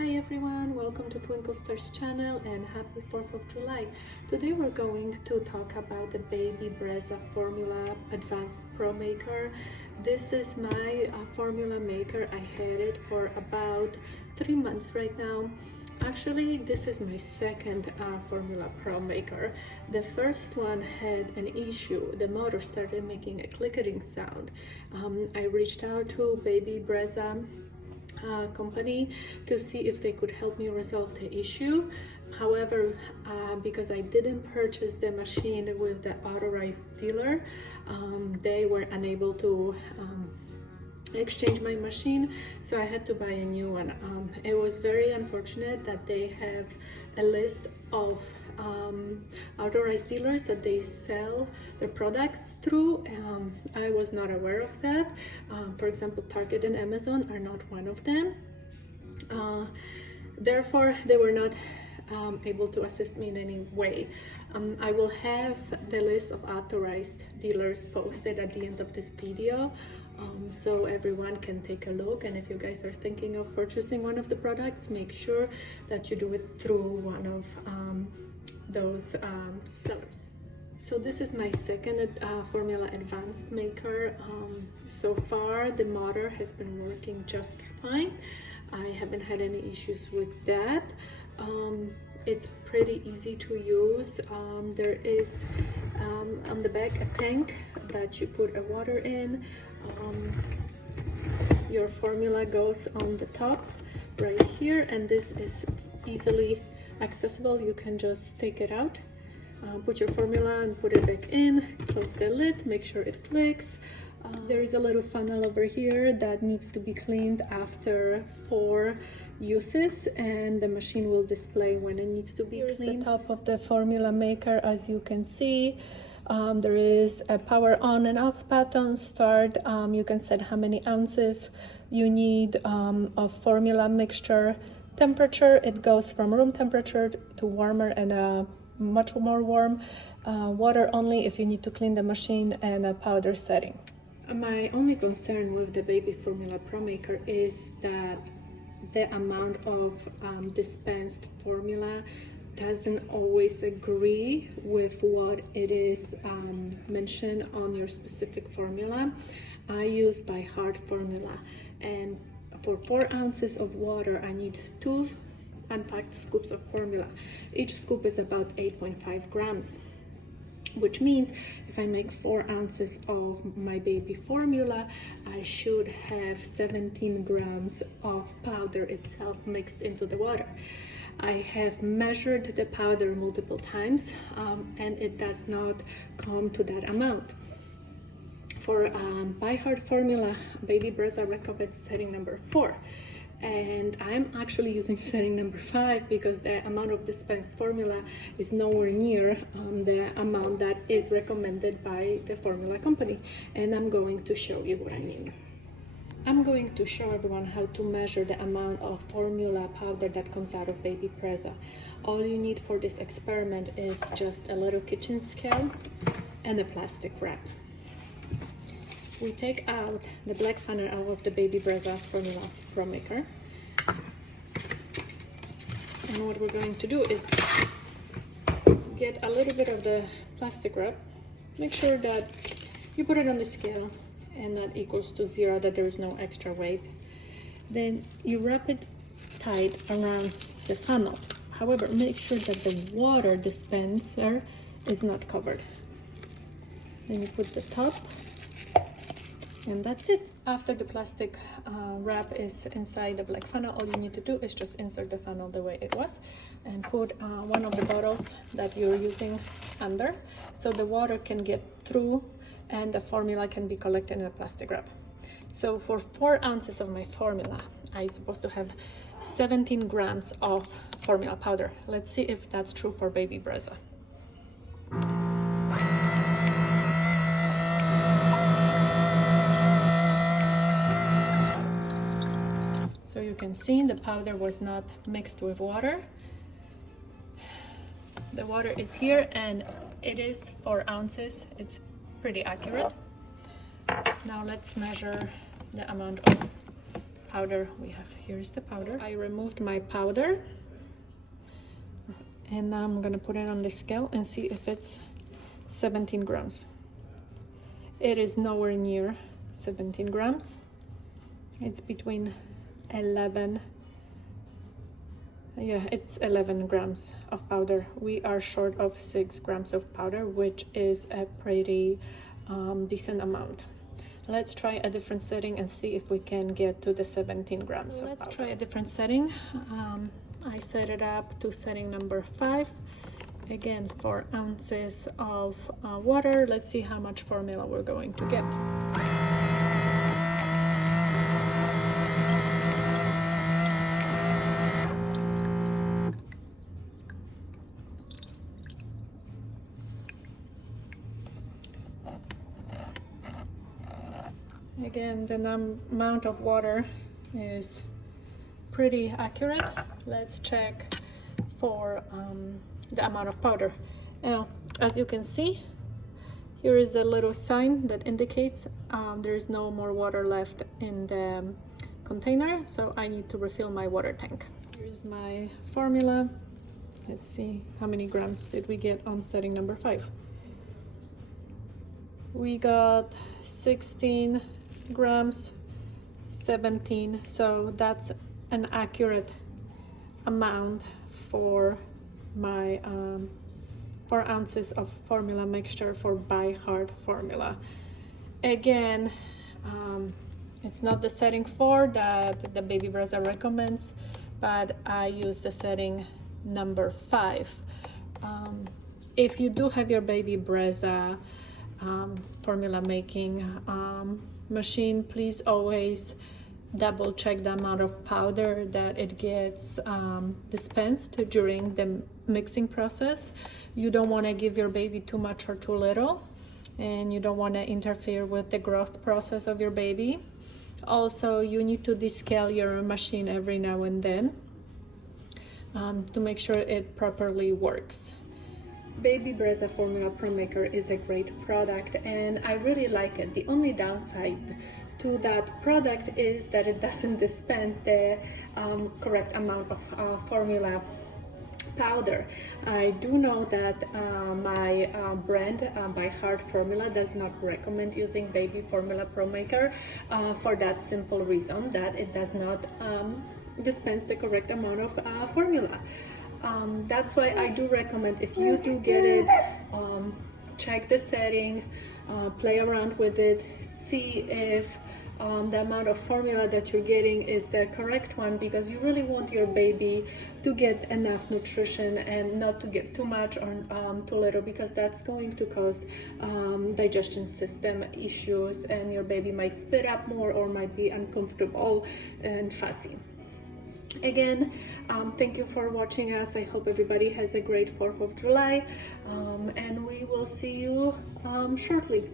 Hi everyone, welcome to Twinkle Stars channel and happy 4th of July. Today we're going to talk about the Baby Brezza Formula Advanced Pro Maker. This is my formula maker. I had it for about 3 months right now. Actually, this is my second Formula Pro maker. The first one had an issue. The motor started making a clicking sound. I reached out to Baby Brezza company to see if they could help me resolve the issue. However, because I didn't purchase the machine with the authorized dealer, they were unable to exchange my machine, so I had to buy a new one. It was very unfortunate that they have a list of authorized dealers that they sell their products through. I was not aware of that. For example, Target and Amazon are not one of them. Therefore, they were not able to assist me in any way. I will have the list of authorized dealers posted at the end of this video, so everyone can take a look. And if you guys are thinking of purchasing one of the products, make sure that you do it through one of those sellers. So this is my second Formula Advanced maker. So far the motor has been working just fine. I haven't had any issues with that. It's pretty easy to use. There is on the back a tank that you put a water in. Your formula goes on the top right here, and this is easily accessible. You can just take it out, put your formula and put it back in, close the lid, make sure it clicks. There is a little funnel over here that needs to be cleaned after 4 uses, and the machine will display when it needs to be cleaned. Here's the top of the formula maker. As you can see, there is a power on and off button. Start, you can set how many ounces you need of formula mixture. Temperature, it goes from room temperature to warmer and much more warm. Water only if you need to clean the machine, and a powder setting. My only concern with the Baby Formula Pro Maker is that the amount of dispensed formula doesn't always agree with what it is mentioned on your specific formula. I use by heart formula, and for 4 ounces of water I need 2 unpacked scoops of formula. Each scoop is about 8.5 grams, which means if I make 4 ounces of my baby formula, I should have 17 grams of powder itself mixed into the water. I have measured the powder multiple times, and it does not come to that amount. For by heart formula, Baby Brezza recommends setting number 4. And I'm actually using setting number 5 because the amount of dispensed formula is nowhere near the amount that is recommended by the formula company. And I'm going to show you what I mean. I'm going to show everyone how to measure the amount of formula powder that comes out of Baby Brezza. All you need for this experiment is just a little kitchen scale and a plastic wrap. We take out the black funnel out of the Baby Brezza Formula Pro Maker. And what we're going to do is get a little bit of the plastic wrap. Make sure that you put it on the scale and that equals to 0, that there is no extra weight. Then you wrap it tight around the funnel. However, make sure that the water dispenser is not covered. Then you put the top, and that's it. After the plastic wrap is inside the black funnel, all you need to do is just insert the funnel the way it was and put one of the bottles that you're using under, so the water can get through and the formula can be collected in a plastic wrap. So for 4 ounces of my formula, I'm supposed to have 17 grams of formula powder. Let's see if that's true for Baby Brezza. So you can see the powder was not mixed with water. The water is here and it is 4 ounces. It's pretty accurate. Now let's measure the amount of powder we have. Here's the powder. I removed my powder, and now I'm gonna put it on the scale and see if it's 17 grams. It is nowhere near 17 grams. It's between 11, yeah, it's 11 grams of powder. We are short of 6 grams of powder, which is a pretty decent amount. Let's try a different setting and see if we can get to the 17 grams of powder. Let's try a different setting. I set it up to setting number 5. Again, 4 ounces of water. Let's see how much formula we're going to get. Again, the amount of water is pretty accurate. Let's check for the amount of powder. Now, as you can see, here is a little sign that indicates there is no more water left in the container, so I need to refill my water tank. Here's my formula. Let's see how many grams did we get on setting number 5. We got 16 grams, 17, so that's an accurate amount for my 4 ounces of formula mixture for By Heart formula. Again, it's not the setting 4 that the baby Brezza recommends, but I use the setting number 5. If you do have your baby Brezza formula making machine, please always double check the amount of powder that it gets dispensed during the mixing process. You don't want to give your baby too much or too little, and you don't want to interfere with the growth process of your baby. Also, you need to descale your machine every now and then to make sure it properly works. Baby Brezza Formula Pro Maker is a great product and I really like it. The only downside to that product is that it doesn't dispense the correct amount of formula powder. I do know that my brand By Heart Formula does not recommend using Baby Formula Pro Maker for that simple reason that it does not dispense the correct amount of formula. That's why I do recommend, if you do get it, check the setting, play around with it, see if the amount of formula that you're getting is the correct one, because you really want your baby to get enough nutrition and not to get too much or too little, because that's going to cause digestion system issues and your baby might spit up more or might be uncomfortable and fussy. Again, thank you for watching us. I hope everybody has a great 4th of July, and we will see you shortly.